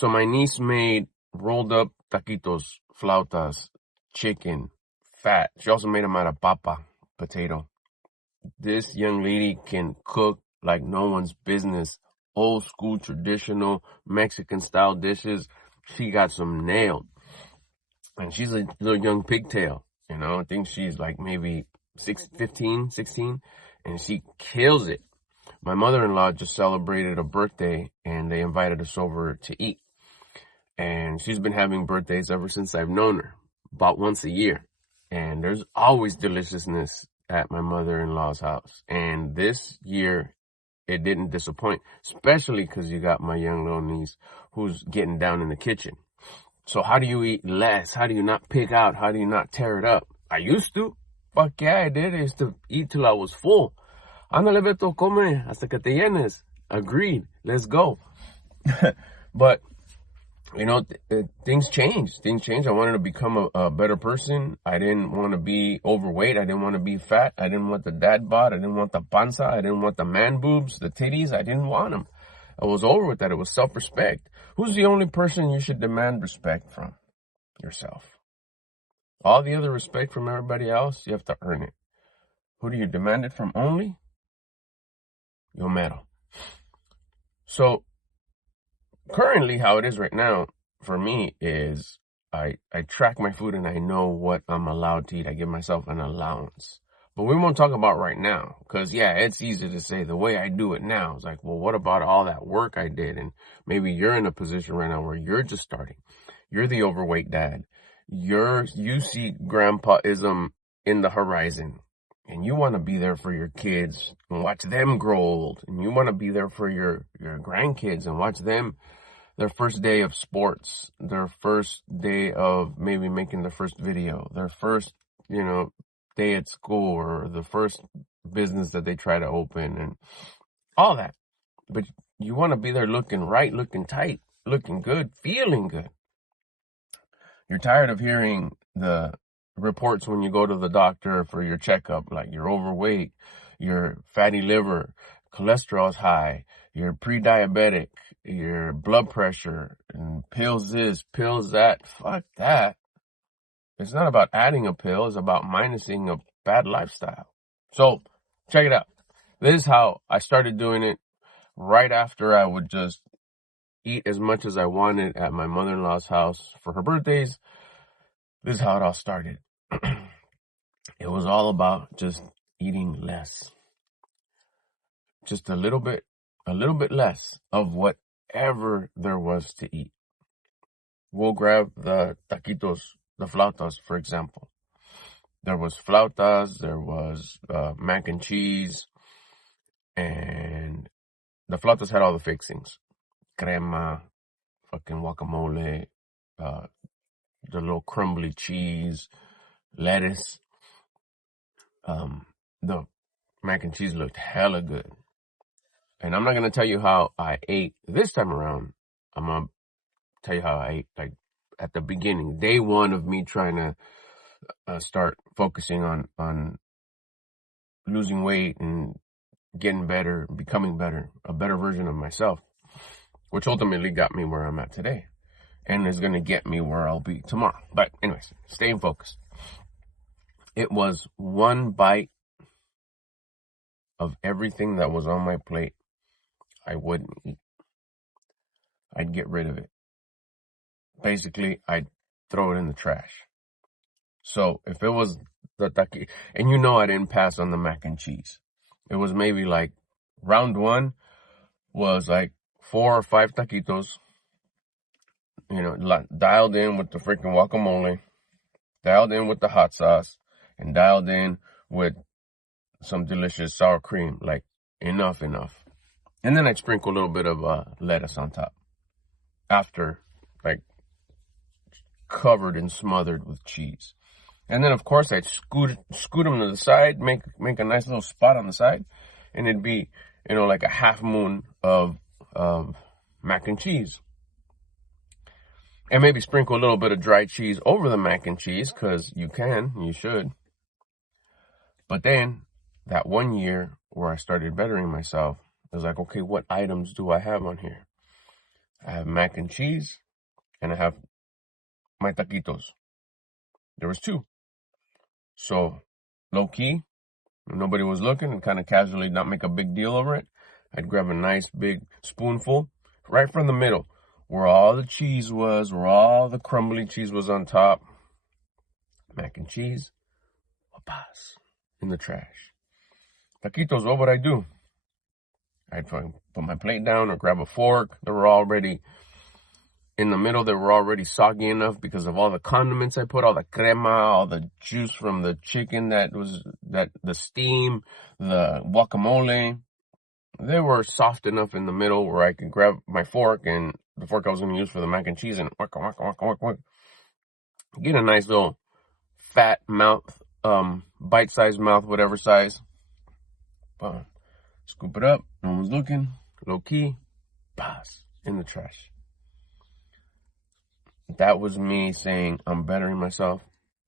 So my niece made rolled up taquitos, flautas, chicken, fat. She also made them out of papa, potato. This young lady can cook like no one's business. Old school, traditional Mexican style dishes. She got some nailed. And she's a little young pigtail, I think she's like maybe 15, 16, and she kills it. My mother-in-law just celebrated a birthday and they invited us over to eat. And she's been having birthdays ever since I've known her, about once a year. And there's always deliciousness at my mother-in-law's house. And this year, it didn't disappoint, especially because you got my young little niece who's getting down in the kitchen. So how do you eat less? How do you not pig out? How do you not tear it up? I used to. Fuck yeah, I did. I used to eat till I was full. Ándale, Beto, come hasta que te llenes. Agreed. Let's go. But, things changed. Things changed. I wanted to become a better person. I didn't want to be overweight. I didn't want to be fat. I didn't want the dad bod. I didn't want the panza. I didn't want the man boobs, the titties. I didn't want them. I was over with that. It was self-respect. Who's the only person you should demand respect from? Yourself. All the other respect from everybody else, you have to earn it. Who do you demand it from only? Yo mero. So, currently how it is right now for me is I track my food and I know what I'm allowed to eat. I give myself an allowance. But we won't talk about right now because, yeah, it's easy to say the way I do it now. It's like, well, what about all that work I did? And maybe you're in a position right now where you're just starting. You're the overweight dad. You see grandpaism in the horizon and you want to be there for your kids and watch them grow old. And you want to be there for your grandkids and watch them, their first day of sports, their first day of maybe making their first video, their first, day at school or the first business that they try to open and all that. But you want to be there looking right, looking tight, looking good, feeling good. You're tired of hearing the reports when you go to the doctor for your checkup, like you're overweight, your fatty liver, cholesterol's high, you're pre-diabetic, your blood pressure, and pills this, pills that. Fuck that. It's not about adding a pill. It's about minusing a bad lifestyle. So, check it out. This is how I started doing it right after I would just eat as much as I wanted at my mother-in-law's house for her birthdays. This is how it all started. It was all about just eating less. Just a little bit less of whatever there was to eat. We'll grab the taquitos, the flautas, for example. There was flautas, there was mac and cheese, and the flautas had all the fixings. Crema, fucking guacamole, the little crumbly cheese, lettuce. The mac and cheese looked hella good. And I'm not going to tell you how I ate this time around. I'm going to tell you how I ate, like, at the beginning, day one of me trying to start focusing on losing weight and getting better, becoming better, a better version of myself, which ultimately got me where I'm at today and is going to get me where I'll be tomorrow. But anyways, staying focused. It was one bite of everything that was on my plate I wouldn't eat. I'd get rid of it. Basically, I'd throw it in the trash. So if it was the taqui, and I didn't pass on the mac and cheese. It was maybe like round one was like 4 or 5 taquitos, dialed in with the freaking guacamole, dialed in with the hot sauce, and dialed in with some delicious sour cream, like enough. And then I'd sprinkle a little bit of lettuce on top after, like, covered and smothered with cheese. And then, of course, I'd scoot them to the side, make a nice little spot on the side, and it'd be, like a half moon of mac and cheese. And maybe sprinkle a little bit of dried cheese over the mac and cheese, because you should. But then, that one year where I started bettering myself, I was like, okay, what items do I have on here? I have mac and cheese, and I have my taquitos. There was two. So, low key, when nobody was looking, and kind of casually not make a big deal over it, I'd grab a nice big spoonful right from the middle, where all the cheese was, where all the crumbly cheese was on top. Mac and cheese, papas, in the trash. Taquitos, what would I do? I'd put my plate down or grab a fork. They were already in the middle. They were already soggy enough because of all the condiments I put, all the crema, all the juice from the chicken the steam, the guacamole. They were soft enough in the middle where I could grab my fork, and the fork I was going to use for the mac and cheese, and get a nice little fat mouth, bite-sized mouth, whatever size. Boom. Scoop it up. No one's looking. Low key. Pass. In the trash. That was me saying, I'm bettering myself.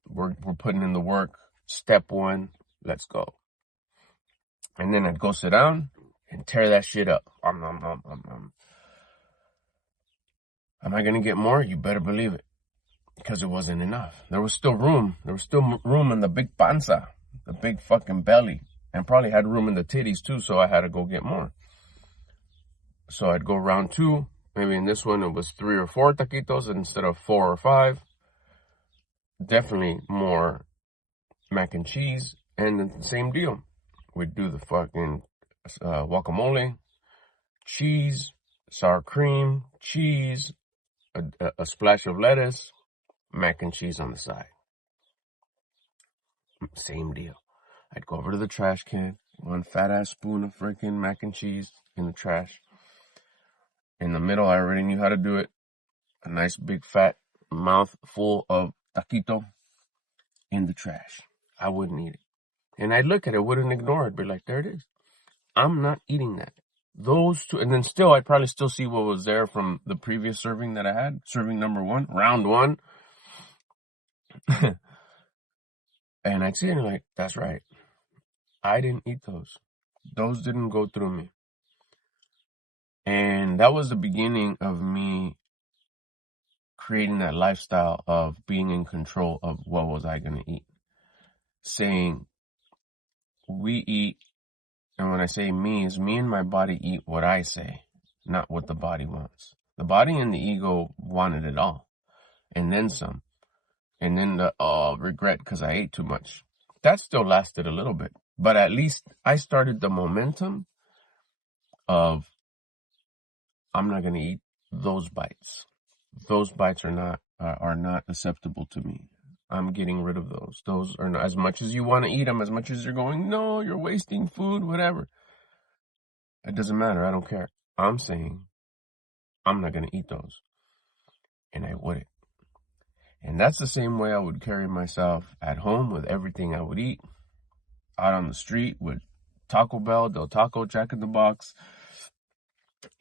We're putting in the work. Step one. Let's go. And then I'd go sit down and tear that shit up. Am I going to get more? You better believe it. Because it wasn't enough. There was still room. There was still room in the big panza. The big fucking belly. And probably had room in the titties too, so I had to go get more. So I'd go round two. Maybe in this one it was 3 or 4 taquitos instead of 4 or 5. Definitely more mac and cheese. And the same deal. We'd do the fucking guacamole, cheese, sour cream, cheese, a splash of lettuce, mac and cheese on the side. Same deal. I'd go over to the trash can, one fat ass spoon of freaking mac and cheese in the trash. In the middle, I already knew how to do it. A nice big fat mouth full of taquito in the trash. I wouldn't eat it. And I'd look at it, wouldn't ignore it, be like, there it is. I'm not eating that. Those two, and then still, I'd probably still see what was there from the previous serving that I had, serving number 1, round 1. And I'd see it and like, that's right. I didn't eat those. Those didn't go through me. And that was the beginning of me creating that lifestyle of being in control of what was I going to eat. Saying, we eat, and when I say me, is me and my body eat what I say, not what the body wants. The body and the ego wanted it all. And then some. And then the regret because I ate too much. That still lasted a little bit. But at least I started the momentum of, I'm not going to eat those bites. Those bites are not acceptable to me. I'm getting rid of those. Those are not, as much as you want to eat them, as much as you're going, no, you're wasting food, whatever. It doesn't matter. I don't care. I'm saying I'm not going to eat those. And I wouldn't. And that's the same way I would carry myself at home with everything I would eat. Out on the street with Taco Bell, Del Taco, Jack in the Box,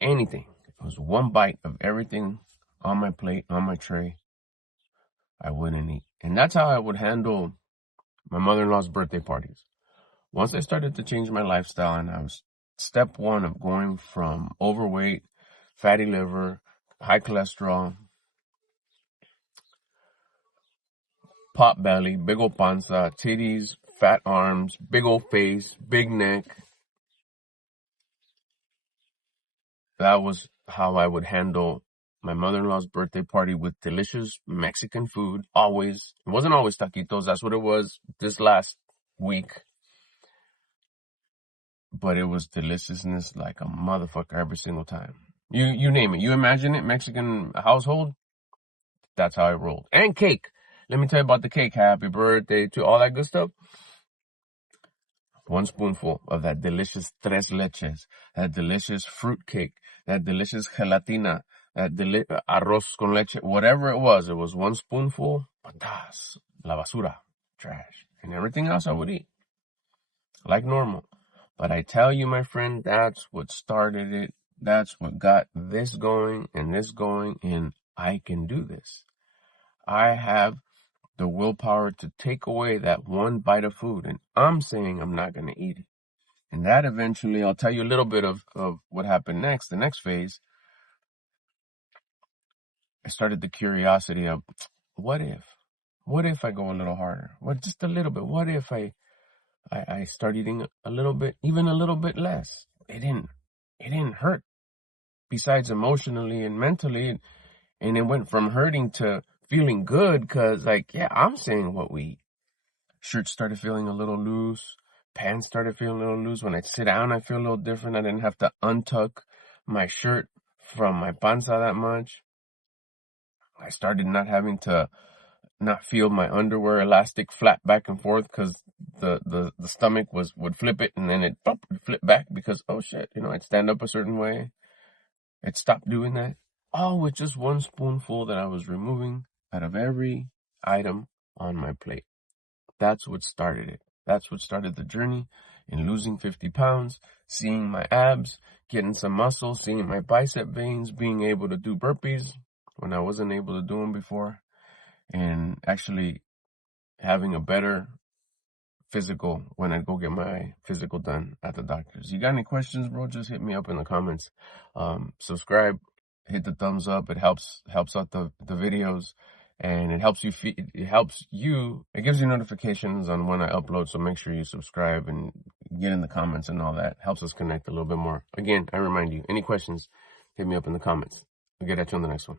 anything. It was one bite of everything on my plate, on my tray, I wouldn't eat. And that's how I would handle my mother-in-law's birthday parties. Once I started to change my lifestyle, and I was step 1 of going from overweight, fatty liver, high cholesterol, pot belly, big old panza, titties, fat arms, big old face, big neck. That was how I would handle my mother-in-law's birthday party with delicious Mexican food. Always. It wasn't always taquitos. That's what it was this last week. But it was deliciousness like a motherfucker every single time. You name it. You imagine it, Mexican household. That's how I rolled. And cake. Let me tell you about the cake. Happy birthday to all that good stuff. 1 spoonful of that delicious tres leches, that delicious fruit cake, that delicious gelatina, that arroz con leche, whatever it was 1 spoonful, patas, la basura, trash. And everything else I would eat, like normal. But I tell you, my friend, that's what started it. That's what got this going, and I can do this. I have the willpower to take away that 1 bite of food, and I'm saying I'm not going to eat it. And that eventually, I'll tell you a little bit of what happened next, the next phase. I started the curiosity of, what if I go a little harder? What, just a little bit? What if I start eating a little bit, even a little bit less? It didn't hurt, besides emotionally and mentally. And it went from hurting to feeling good, because, like, yeah, I'm saying what we eat. Shirt started feeling a little loose. Pants started feeling a little loose. When I sit down, I feel a little different. I didn't have to untuck my shirt from my panza that much. I started not having to not feel my underwear elastic flap back and forth, because the stomach would flip it, and then it would flip back because, oh shit, I'd stand up a certain way. It stopped doing that. All with just one spoonful that I was removing out of every item on my plate. That's what started it. That's what started the journey in losing 50 pounds, seeing my abs, getting some muscle, seeing my bicep veins, being able to do burpees when I wasn't able to do them before, and actually having a better physical when I go get my physical done at the doctor's. You got any questions, bro? Just hit me up in the comments. Subscribe, hit the thumbs up. It helps out the videos, and it helps you. It gives you notifications on when I upload. So make sure you subscribe and get in the comments and all that. Helps us connect a little bit more. Again, I remind you, any questions, hit me up in the comments. I'll get at you on the next one.